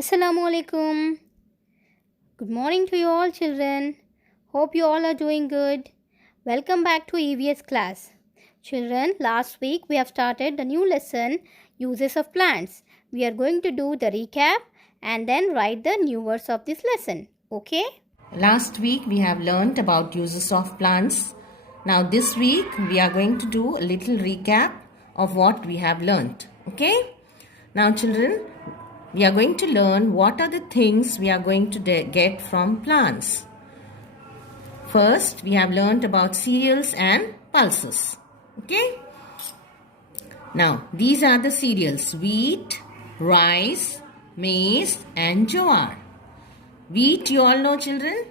Assalamu alaikum. Good morning to you all children. Hope you all are doing good. Welcome back to EVS class. Children, last week we have started the new lesson uses of plants. We are going to do the recap and then write the new words of this lesson. Okay? Last week we have learnt about uses of plants. Now this week we are going to do a little recap of what we have learnt. Okay? Now children, we are going to learn what are the things we are going to get from plants. First, we have learnt about cereals and pulses. Okay? Now, these are the cereals: wheat, rice, maize and jowar. Wheat, you all know children?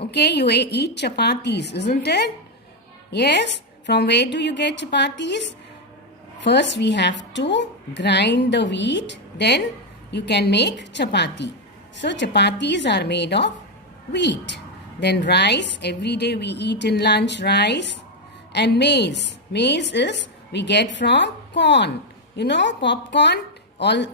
Okay, you eat chapatis, isn't it? Yes? From where do you get chapatis? First, we have to grind the wheat, then you can make chapati. So, chapatis are made of wheat. Then rice, every day we eat in lunch rice. And maize. Maize is we get from corn. You know, popcorn.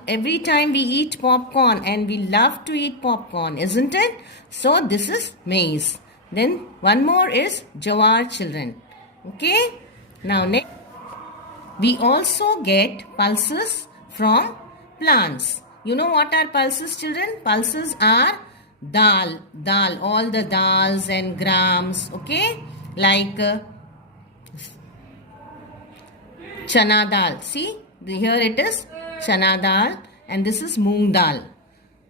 Every time we eat popcorn and we love to eat popcorn, isn't it? So this is maize. Then one more is jowar, children. Okay. Now next, we also get pulses from plants. You know what are pulses, children? Pulses are dal, all the dals and grams, okay? Like chana dal. See, here it is chana dal and this is moong dal.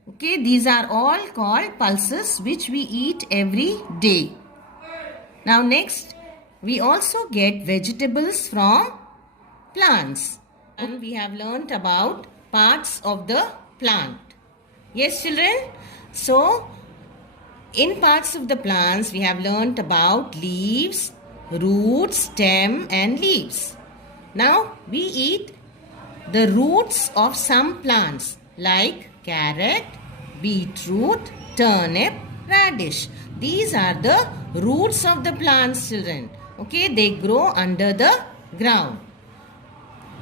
Okay, these are all called pulses which we eat every day. Now next, we also get vegetables from plants. And we have learnt about parts of the plant. Yes, children? So, in parts of the plants, we have learnt about leaves, roots, stem and leaves. Now, we eat the roots of some plants like carrot, beetroot, turnip, radish. These are the roots of the plants, children. Okay, they grow under the ground.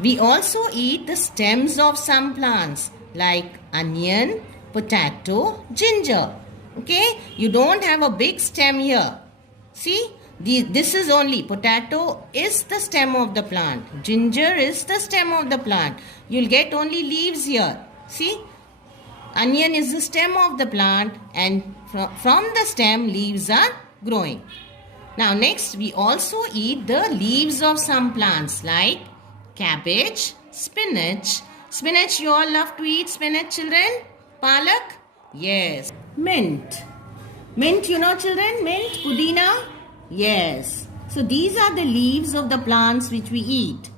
We also eat the stems of some plants like onion, potato, ginger. Okay, you don't have a big stem here. See, this is only potato is the stem of the plant. Ginger is the stem of the plant. You'll get only leaves here. See, onion is the stem of the plant and from the stem leaves are growing. Now next, we also eat the leaves of some plants like cabbage, spinach. Spinach, you all love to eat spinach, children? Palak? Yes. Mint. Mint, you know children? Mint, pudina? Yes. So these are the leaves of the plants which we eat.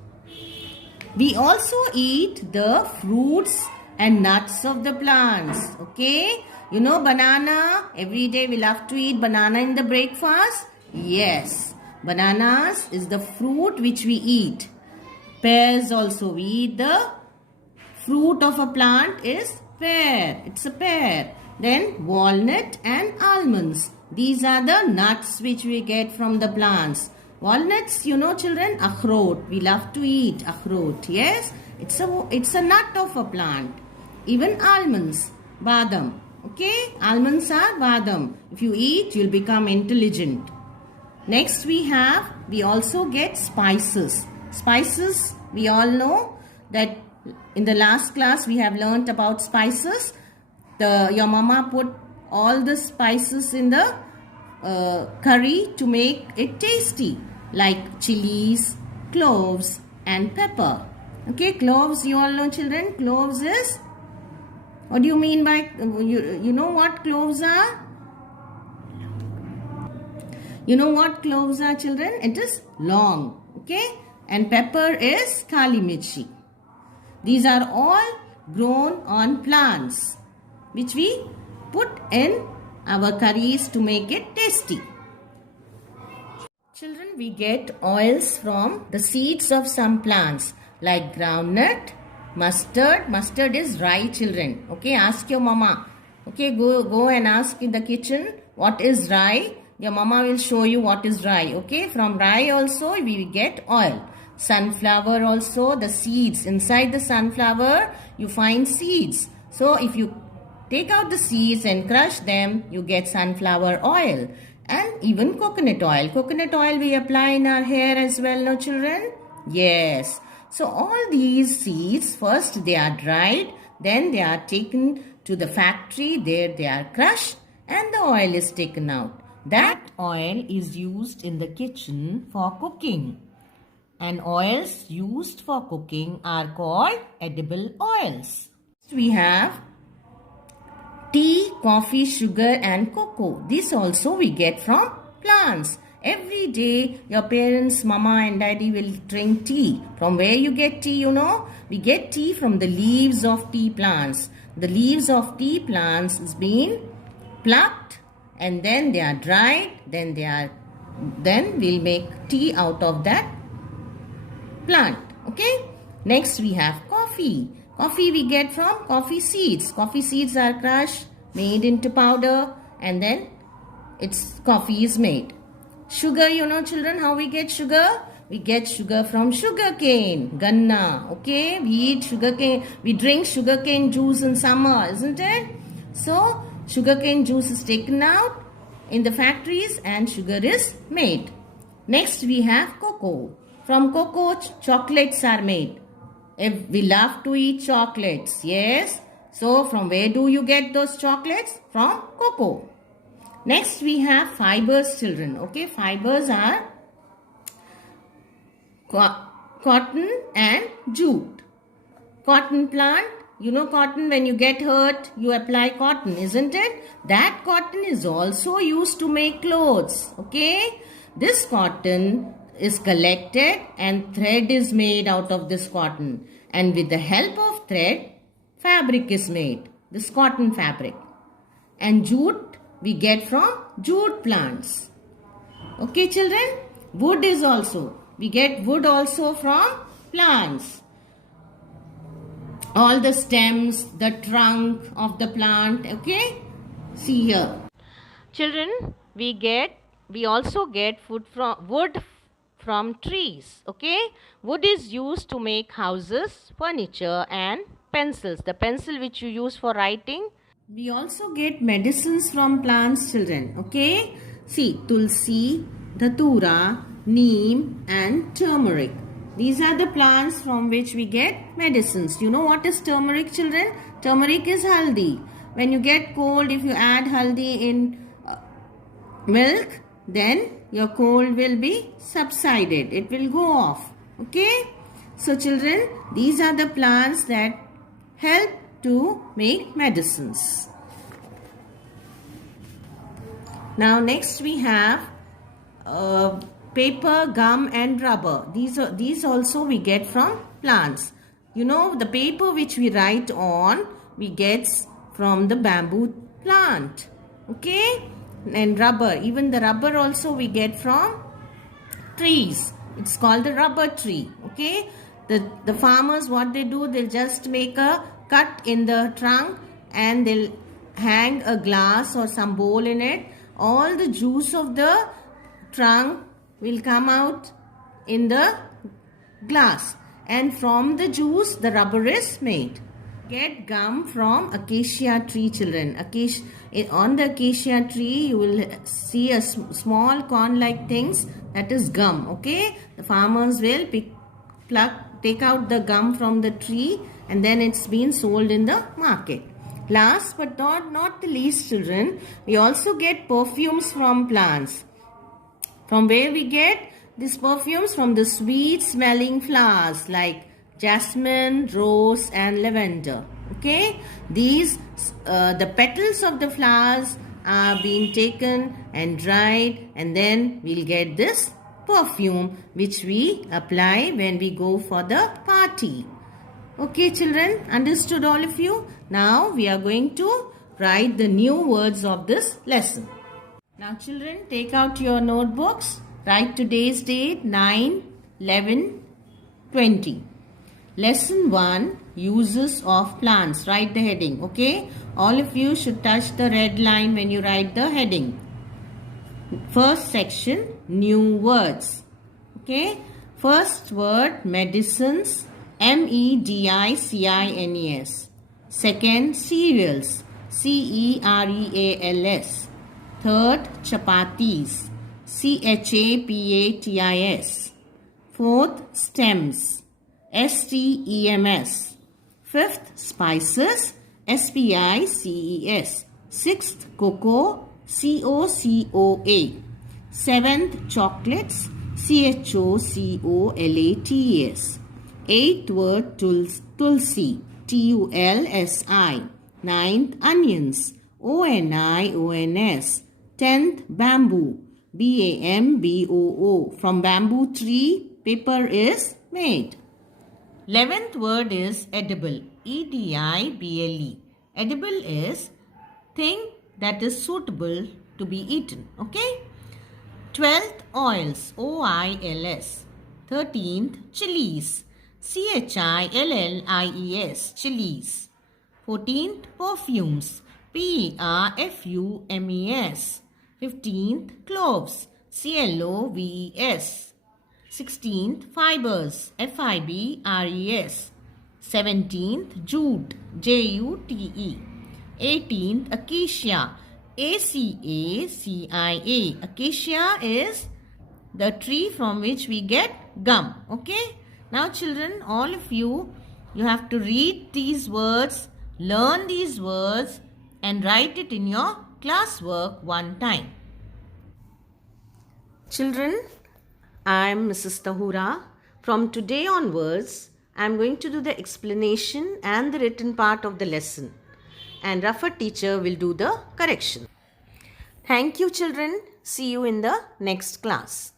We also eat the fruits and nuts of the plants. Okay? You know banana? Every day we love to eat banana in the breakfast? Yes. Bananas is the fruit which we eat. Pears also, we eat the fruit of a plant is pear. It's a pear. Then walnut and almonds. These are the nuts which we get from the plants. Walnuts, you know children, akhrot. We love to eat akhrot. Yes, it's a nut of a plant. Even almonds, badam. Okay, almonds are badam. If you eat, you'll become intelligent. Next we also get spices. Spices, we all know that in the last class we have learnt about spices. Your mama put all the spices in the curry to make it tasty, like chilies, cloves and pepper. Okay, cloves, you all know children, cloves is, what do you mean by, you know what cloves are? You know what cloves are, children? It is long, okay? And pepper is kali mirchi. These are all grown on plants which we put in our curries to make it tasty. Children, we get oils from the seeds of some plants like groundnut, mustard. Mustard is rye, children. Okay, ask your mama. Okay, go and ask in the kitchen what is rye. Your mama will show you what is rye. Okay, from rye also we get oil. Sunflower also, the seeds. Inside the sunflower, you find seeds. So, if you take out the seeds and crush them, you get sunflower oil and even coconut oil. Coconut oil we apply in our hair as well, no children? Yes. So all these seeds, first they are dried, then they are taken to the factory, there they are crushed and the oil is taken out. That oil is used in the kitchen for cooking. And oils used for cooking are called edible oils. We have tea, coffee, sugar and cocoa. This also we get from plants. Every day your parents, mama and daddy will drink tea. From where you get tea, you know? We get tea from the leaves of tea plants. The leaves of tea plants is being plucked and then they are dried. Then we'll make tea out of that plant. Okay. Next we have coffee. Coffee we get from coffee seeds. Coffee seeds are crushed, made into powder and then coffee is made. Sugar, you know children how we get sugar? We get sugar from sugar cane, ganna. Okay, we eat sugar cane, we drink sugar cane juice in summer, isn't it? So, sugar cane juice is taken out in the factories and sugar is made. Next we have cocoa. From cocoa, chocolates are made. We love to eat chocolates, yes. So, from where do you get those chocolates? From cocoa. Next we have fibers, children. Okay, fibers are cotton and jute. Cotton plant, you know cotton, when you get hurt, you apply cotton, isn't it? That cotton is also used to make clothes. Okay, this cotton is collected and thread is made out of this cotton. And with the help of thread, fabric is made. This cotton fabric. And jute we get from jute plants. Okay children, wood is also, we get wood also from plants. All the stems, the trunk of the plant, okay? See here. Children, we also get wood from trees, okay? Wood is used to make houses, furniture and pencils. The pencil which you use for writing. We also get medicines from plants, children. Okay? See, tulsi, dhatura, neem and turmeric. These are the plants from which we get medicines. You know what is turmeric, children? Turmeric is haldi. When you get cold, if you add haldi in milk, then your cold will be subsided. It will go off. Okay? So, children, these are the plants that help to make medicines. Now next we have paper, gum and rubber. These also we get from plants. You know the paper which we write on, we get from the bamboo plant. Okay? And rubber, even the rubber also we get from trees. It's called the rubber tree. Okay? The farmers, what they do, they'll just make a cut in the trunk and they'll hang a glass or some bowl in it. All the juice of the trunk will come out in the glass. And from the juice, the rubber is made. Get gum from acacia tree, children. On the acacia tree, you will see a small corn-like things. That is gum. Okay? The farmers will take out the gum from the tree and then it's been sold in the market. Last but not the least, children, we also get perfumes from plants. From where we get these perfumes? From the sweet smelling flowers like jasmine, rose and lavender. Okay? The petals of the flowers are being taken and dried and then we'll get this perfume which we apply when we go for the party. Okay children, understood all of you? Now we are going to write the new words of this lesson. Now children, take out your notebooks. Write today's date 9/11/20. Lesson 1, uses of plants. Write the heading. Okay? All of you should touch the red line when you write the heading. First section, new words. Okay? First word, medicines. MEDICINES. Second, cereals. cereals. Third, chapatis, chapatis. Fourth, stems, stems. Fifth, spices, spices. Sixth, cocoa, cocoa. Seventh, chocolates, chocolates. Eighth word, tulsi, tulsi. Ninth, onions, onions. 10th, bamboo, bamboo. From bamboo tree, paper is made. 11th word is edible, edible. Edible is thing that is suitable to be eaten. Okay? 12th, oils, oils. 13th, chilies, chillies, chilies. 14th, perfumes, perfumes. 15th, cloves, cloves. 16th, fibers, fibres. 17th, jute, jute. 18th, acacia, acacia. Acacia is the tree from which we get gum. Okay? Now children, all of you have to read these words, learn these words and write it in your classwork one time. Children, I am Mrs. Tahura. From today onwards, I am going to do the explanation and the written part of the lesson, and Rafa teacher will do the correction. Thank you children. See you in the next class.